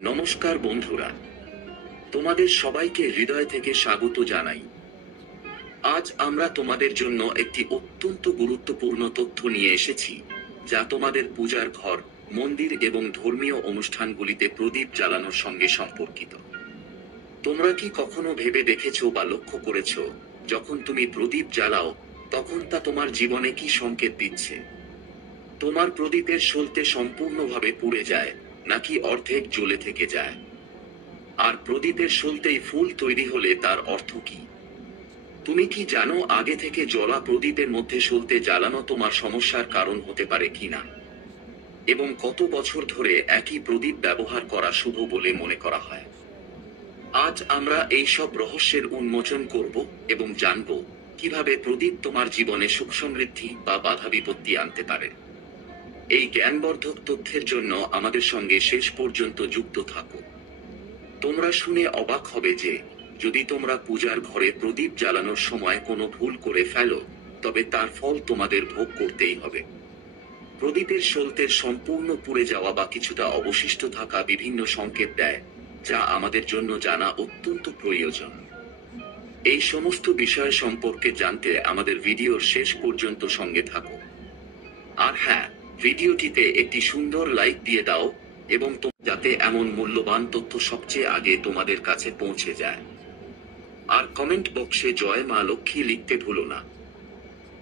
নমস্কার বন্ধুরা, তোমাদের সবাইকে হৃদয় থেকে স্বাগত জানাই। আজ আমরা তোমাদের জন্য একটি অত্যন্ত গুরুত্বপূর্ণ তথ্য নিয়ে এসেছি, যা তোমাদের পূজার ঘর, মন্দির এবং ধর্মীয় অনুষ্ঠানগুলিতে প্রদীপ জ্বালানোর সঙ্গে সম্পর্কিত। তোমরা কি কখনো ভেবে দেখেছো বা লক্ষ্য করেছো, যখন তুমি প্রদীপ জ্বালাও তখন তা তোমার জীবনে কি সংকেত দিচ্ছে? তোমার প্রদীপের সলতে সম্পূর্ণভাবে পুড়ে যায়, নাকি অর্ধেক জ্বলে থেকে যায়? আর প্রদীপের সলতেই ফুল তৈরি হলে তার অর্থ কি? তুমি কি জানো আগে থেকে জ্বলা প্রদীপের মধ্যে সলতে জ্বালানো তোমার সমস্যার কারণ হতে পারে কিনা? এবং কত বছর ধরে একই প্রদীপ ব্যবহার করা শুভ বলে মনে করা হয়? আজ আমরা এই সব রহস্যের উন্মোচন করব এবং জানব কিভাবে প্রদীপ তোমার জীবনে সুখ সমৃদ্ধি বা বাধা বিপত্তি আনতে পারে। এই জ্ঞানবর্ধক তথ্যের জন্য আমাদের সঙ্গে শেষ পর্যন্ত যুক্ত থাকো। তোমরা শুনে অবাক হবে যে, যদি তোমরা পূজার ঘরে প্রদীপ জ্বালানোর সময় কোনো ভুল করে ফেলো, তবে তার ফল তোমাদের ভোগ করতেই হবে। প্রদীপের সলতের সম্পূর্ণ পুড়ে যাওয়া বা কিছুটা অবশিষ্ট থাকা বিভিন্ন সংকেত দেয়, যা আমাদের জন্য জানা অত্যন্ত প্রয়োজন। এই সমস্ত বিষয় সম্পর্কে জানতে আমাদের ভিডিওর শেষ পর্যন্ত সঙ্গে থাকো। আর হ্যাঁ, ভিডিওটিতে একটি সুন্দর লাইক দিয়ে দাও, এবং যাতে এমন মূল্যবান তথ্য সবচেয়ে আগে তোমাদের কাছে পৌঁছে যায়। আর কমেন্ট বক্সে জয় মা লক্ষ্মী লিখতে ভুলো না।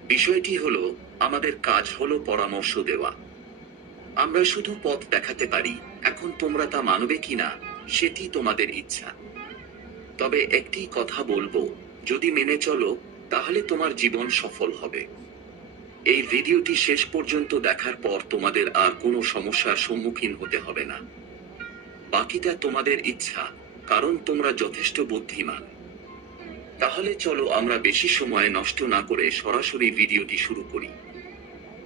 বিষয়টি হলো, আমাদের কাজ হলো পরামর্শ দেওয়া। আমরা শুধু পথ দেখাতে পারি, এখন তোমরা তা মানবে কিনা সেটি তোমাদের ইচ্ছা। তবে একটি কথা বলবো, যদি মেনে চলো তাহলে তোমার জীবন সফল হবে। এই ভিডিওটি শেষ পর্যন্ত দেখার পর তোমাদের আর কোনো সমস্যার সম্মুখীন হতে হবে না। বাকিটা তোমাদের ইচ্ছা, কারণ তোমরা যথেষ্ট বুদ্ধিমান। তাহলে চলো আমরা বেশি সময় নষ্ট না করে সরাসরি ভিডিওটি শুরু করি।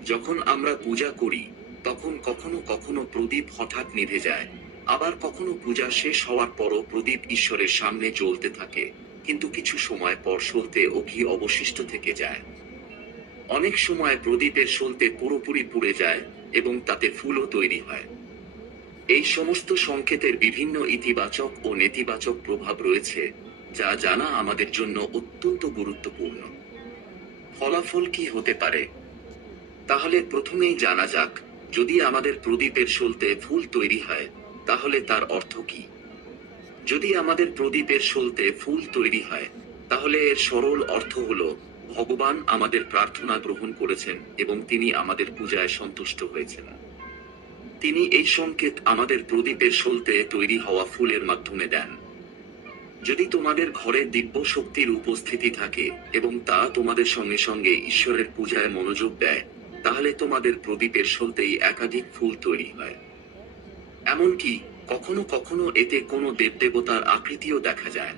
যখন আমরা পূজা করি, তখন কখনো কখনো প্রদীপ হঠাৎ নিভে যায়, আবার কখনো পূজা শেষ হওয়ার পরও প্রদীপ ঈশ্বরের সামনে জ্বলতে থাকে, কিন্তু কিছু সময় পর সলতে ও ঘি অবশিষ্ট থেকে যায়। অনেক সময় প্রদীপের সলতে পুরোপুরি পুড়ে যায় এবং তাতে ফুলও তৈরি হয়। এই সমস্ত সংকেতের বিভিন্ন ইতিবাচক ও নেতিবাচক প্রভাব রয়েছে, যা জানা আমাদের জন্য অত্যন্ত গুরুত্বপূর্ণ। ফলাফল কি হতে পারে? তাহলে প্রথমেই জানা যাক, যদি আমাদের প্রদীপের সলতে ফুল তৈরি হয়, তাহলে তার অর্থ কি? যদি আমাদের প্রদীপের সলতে ফুল তৈরি হয়, তাহলে এর সরল অর্থ হলো, ভগবান আমাদের প্রার্থনা গ্রহণ করেছেন এবং তিনি আমাদের পূজায় সন্তুষ্ট হয়েছেন। তিনি এই সংকেত আমাদের প্রদীপের সলতে তৈরি হওয়া ফুলের মাধ্যমে দেন। যদি তোমাদের ঘরে দিব্য শক্তির উপস্থিতি থাকে এবং তা তোমাদের সঙ্গে সঙ্গে ঈশ্বরের পূজায় মনোযোগ দেয়, তাহলে তোমাদের প্রদীপের সলতেই একাধিক ফুল তৈরি হয়। এমনকি কখনো কখনো এতে কোনো দেবদেবতার আকৃতিও দেখা যায়।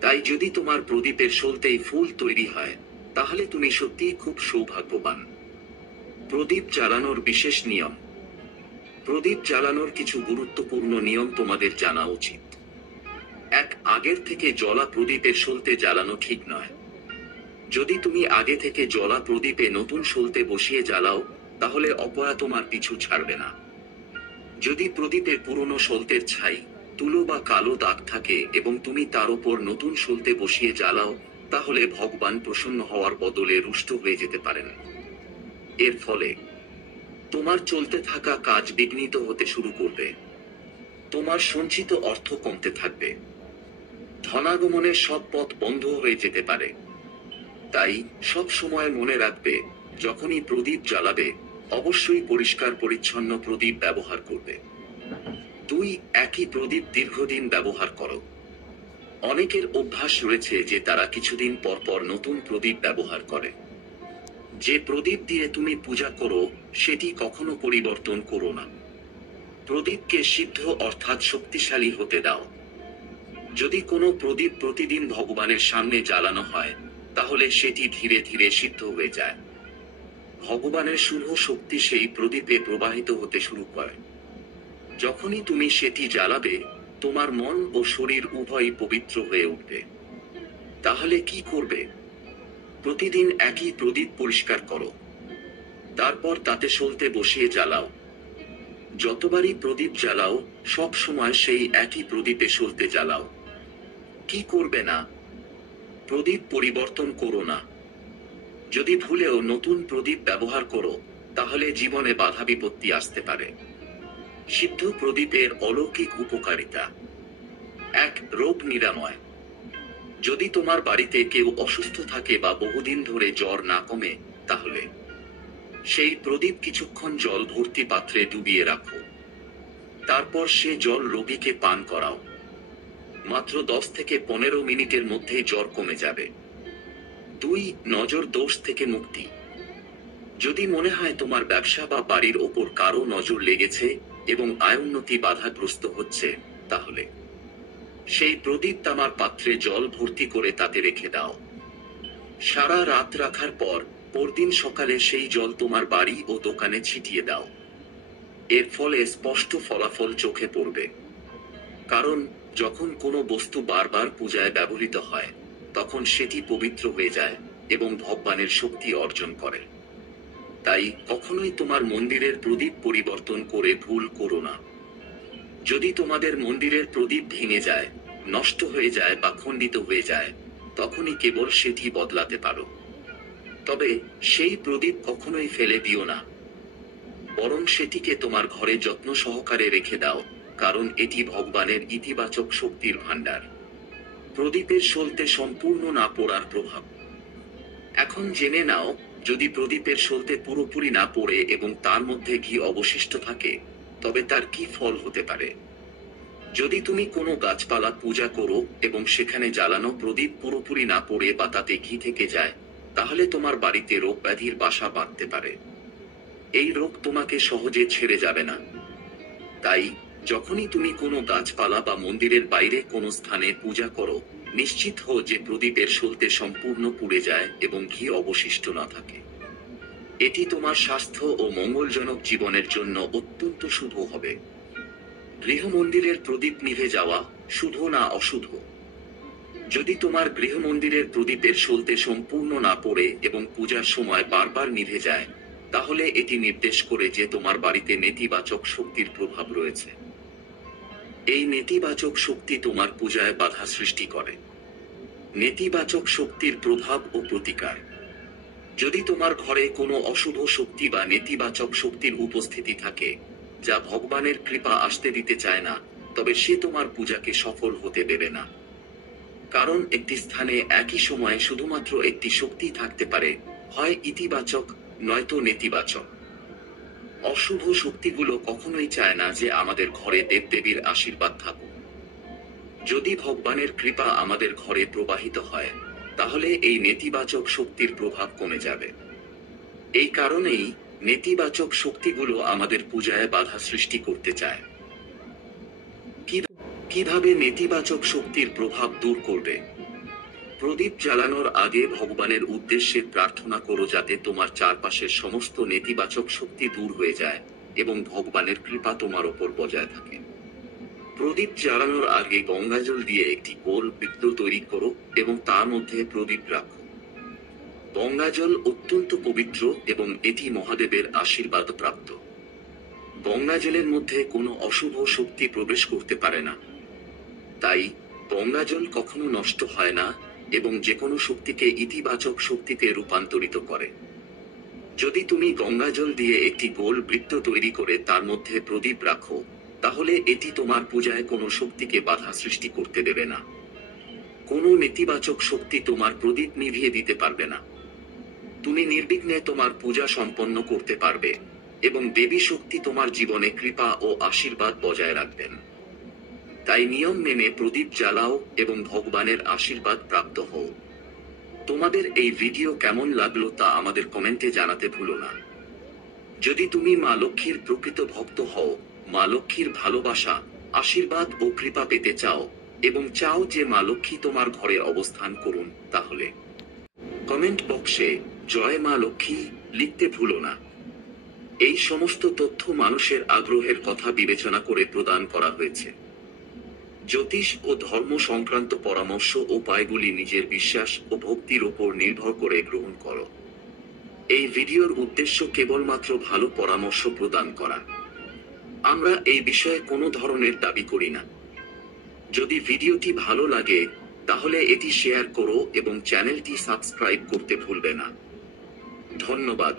তাই যদি তোমার প্রদীপের সলতেই ফুল তৈরি হয়, তাহলে তুমি সত্যিই খুব সৌভাগ্যবান। প্রদীপ জ্বালানোর বিশেষ নিয়ম। প্রদীপ জ্বালানোর কিছু গুরুত্বপূর্ণ নিয়ম তোমাদের জানা উচিত। আগের থেকে জ্বলা প্রদীপের সলতে জ্বালানো ঠিক নয়। যদি তুমি আগে থেকে জ্বলা প্রদীপে নতুন সলতে বসিয়ে জ্বালাও, তাহলে অপয়া তোমার পিছু ছাড়বে না। যদি প্রদীপে পুরনো সলতের ছাই, তুলো বা কালো দাগ থাকে এবং তুমি তার উপর নতুন সলতে বসিয়ে জ্বালাও, তাহলে ভগবান প্রসন্ন হওয়ার বদলে রুষ্ট হয়ে যেতে পারেন। এর ফলে তোমার চলতে থাকা কাজ বিঘ্নিত হতে শুরু করবে। তোমার সঞ্চিত অর্থ কমতে থাকবে। ধনাগমনের সব পথ বন্ধ হয়ে যেতে পারে। তাই সব সময় মনে রাখবে, যখনই প্রদীপ জ্বালাবে, অবশ্যই পরিষ্কার পরিচ্ছন্ন প্রদীপ ব্যবহার করবে। একই প্রদীপ দীর্ঘদিন ব্যবহার করো। অনেকের অভ্যাস রয়েছে যে তারা কিছুদিন পর পর নতুন প্রদীপ ব্যবহার করে। যে প্রদীপ দিয়ে তুমি পূজা করো, সেটি কখনো পরিবর্তন করো না। প্রদীপকে সিদ্ধ অর্থাৎ শক্তিশালী হতে দাও। যদি কোনো প্রদীপ প্রতিদিন ভগবানের সামনে জ্বালানো হয়, তাহলে সেটি ধীরে ধীরে সিদ্ধ হয়ে যায়। ভগবানের শুভ শক্তি সেই প্রদীপে প্রবাহিত হতে শুরু করে। যখনই তুমি সেটি জ্বালাবে, তোমার মন ও শরীর উভয়ই পবিত্র হয়ে উঠবে। তাহলে কি করবে? প্রতিদিন একই প্রদীপ পরিষ্কার করো। তারপর তাতে সলতে বসিয়ে জ্বালাও। যতবারই প্রদীপ জ্বালাও, সব সময় সেই একই প্রদীপে সলতে জ্বালাও। কি করবে না? প্রদীপ পরিবর্তন করো না। যদি ভুলেও নতুন প্রদীপ ব্যবহার করো, তাহলে জীবনে বাধা বিপত্তি আসতে পারে। সিদ্ধ প্রদীপের অলৌকিক উপকারিতা। 1. রোগ নিরাময়। যদি তোমার বাড়িতে কেউ অসুস্থ থাকে বা বহুদিন ধরে জ্বর না কমে, তাহলে সেই প্রদীপ কিছুক্ষণ জল ভর্তি পাত্রে ডুবিয়ে রাখো। তারপর সে জল রোগীকে পান করাও। মাত্র 10 থেকে 15 মিনিটের মধ্যেই জ্বর কমে যাবে। 2. নজর দোষ থেকে মুক্তি। যদি মনে হয় তোমার ব্যবসা বা বাড়ির ওপর কারো নজর লেগেছে এবং আয়োন্নতি বাধাগ্রস্ত হচ্ছে, তাহলে সেই প্রদীপ তামার পাত্রে জল ভর্তি করে তাতে রেখে দাও। সারা রাত রাখার পর পরদিন সকালে সেই জল তোমার বাড়ি ও দোকানে ছিটিয়ে দাও। এর ফলে স্পষ্ট ফলাফল চোখে পড়বে। কারণ যখন কোনো বস্তু বারবার পূজায় ব্যবহৃত হয়, তখন সেটি পবিত্র হয়ে যায় এবং ভগবানের শক্তি অর্জন করে। তাই কখনোই তোমার মন্দিরের প্রদীপ পরিবর্তন করে ভুল করো না। যদি তোমাদের মন্দিরের প্রদীপ ভেঙে যায়, নষ্ট হয়ে যায় বা খণ্ডিত হয়ে যায়, তখনই কেবল সেটি বদলাতে পারো। তবে সেই প্রদীপ কখনোই ফেলে দিও না, বরং সেটিকে তোমার ঘরে যত্ন সহকারে রেখে দাও, কারণ এটি ভগবানের ইতিবাচক শক্তির ভাণ্ডার। প্রদীপের সলতে সম্পূর্ণ না পড়ার প্রভাব। এখন জেনে নাও, যদি প্রদীপের সলতে পুরোপুরি না পড়ে এবং তার মধ্যে ঘি অবশিষ্ট থাকে, তবে তার কি ফল হতে পারে? যদি তুমি কোনো গাছপালা পূজা করো এবং সেখানে জ্বালানো প্রদীপ পুরোপুরি না পড়ে বা তাতে ঘি থেকে যায়, তাহলে তোমার বাড়িতে রোগ ব্যাধির বাসা বাঁধতে পারে। এই রোগ তোমাকে সহজে ছেড়ে যাবে না। তাই যখনই তুমি কোনো গাছপালা বা মন্দিরের বাইরে কোনো স্থানে পূজা করো, নিশ্চিত হও যে প্রদীপের সলতে সম্পূর্ণ পুড়ে যায় এবং ঘি অবশিষ্ট না থাকে। এটি তোমার স্বাস্থ্য ও মঙ্গলজনক জীবনের জন্য অত্যন্ত শুভ হবে। গৃহমন্দিরের প্রদীপ নিভে যাওয়া, শুভ না অশুভ? যদি তোমার গৃহমন্দিরের প্রদীপের সলতে সম্পূর্ণ না পড়ে এবং পূজার সময় বারবার নিভে যায়, তাহলে এটি নির্দেশ করে যে তোমার বাড়িতে নেতিবাচক শক্তির প্রভাব রয়েছে। এই নেতিবাচক শক্তি তোমার পূজায় বাধা সৃষ্টি করে। নেতিবাচক শক্তির প্রভাব ও প্রতিকার। যদি তোমার ঘরে কোনো অশুভ শক্তি বা নেতিবাচক শক্তির উপস্থিতি থাকে, যা ভগবানের কৃপা আসতে দিতে চায় না, তবে সে তোমার পূজাকে সফল হতে দেবে না। কারণ একটি স্থানে একই সময়ে শুধুমাত্র একটি শক্তি থাকতে পারে, হয় ইতিবাচক নয়তো নেতিবাচক। অশুভ শক্তিগুলো কখনোই চায় না যে আমাদের ঘরে দেবদেবীর আশীর্বাদ থাকুক। যদি ভগবানের কৃপা আমাদের ঘরে প্রবাহিত হয়, তাহলে এই নেতিবাচক শক্তির প্রভাব কমে যাবে। এই কারণেই নেতিবাচক শক্তিগুলো আমাদের পূজায় বাধা সৃষ্টি করতে চায়। কিভাবে নেতিবাচক শক্তির প্রভাব দূর করবে? প্রদীপ জ্বালানোর আগে ভগবানের উদ্দেশ্যে প্রার্থনা করো যাতে তোমার চারপাশের সমস্ত নেতিবাচক শক্তি দূর হয়ে যায় এবং ভগবানের কৃপা তোমার ওপর বজায় থাকে। প্রদীপ জ্বালানোর আগে গঙ্গাজল দিয়ে একটি গোল বৃত্ত তৈরি করো এবং তার মধ্যে প্রদীপ রাখো। গঙ্গাজল অত্যন্ত পবিত্র এবং এটি মহাদেবের আশীর্বাদ প্রাপ্ত। গঙ্গাজলের মধ্যে কোনো অশুভ শক্তি প্রবেশ করতে পারে না। তাই গঙ্গাজল কখনো নষ্ট হয় না এবং যে কোনো শক্তিকে ইতিবাচক শক্তিতে রূপান্তরিত করে। যদি তুমি গঙ্গাজল দিয়ে একটি গোল বৃত্ত তৈরি করে তার মধ্যে প্রদীপ রাখো, তাহলে এটি তোমার পূজায় কোনো শক্তিকে বাধা সৃষ্টি করতে দেবে না। কোনো নেতিবাচক শক্তি তোমার প্রদীপ নিভিয়ে দিতে পারবে না। তুমি নির্বিঘ্নে তোমার পূজা সম্পন্ন করতে পারবে এবং দেবী শক্তি তোমার জীবনে কৃপা ও আশীর্বাদ বজায় রাখবেন। তাই নিয়ম মেনে প্রদীপ জ্বালাও এবং ভগবানের আশীর্বাদ প্রাপ্ত হও। তোমাদের এই ভিডিও কেমন লাগলো তা আমাদের কমেন্টে জানাতে ভুলো না। যদি তুমি মা লক্ষ্মীর প্রকৃত ভক্ত হও, মা লক্ষ্মীর ভালোবাসা, আশীর্বাদ ও কৃপা পেতে চাও এবং চাও যে মা লক্ষ্মী তোমার ঘরে অবস্থান করুন, তাহলে কমেন্ট বক্সে জয় মা লক্ষ্মী লিখতে ভুলো না। এই সমস্ত তথ্য মানুষের আগ্রহের কথা বিবেচনা করে প্রদান করা হয়েছে। জ্যোতিষ ও ধর্ম সংক্রান্ত পরামর্শ ও উপায়গুলি নিজের বিশ্বাস ও ভক্তির উপর নির্ভর করে গ্রহণ করো। এই ভিডিওর উদ্দেশ্য কেবলমাত্র ভালো পরামর্শ প্রদান করা। আমরা এই বিষয়ে কোনো ধরনের দাবি করি না। যদি ভিডিওটি ভালো লাগে তাহলে এটি শেয়ার করো এবং চ্যানেলটি সাবস্ক্রাইব করতে ভুলবে না। ধন্যবাদ।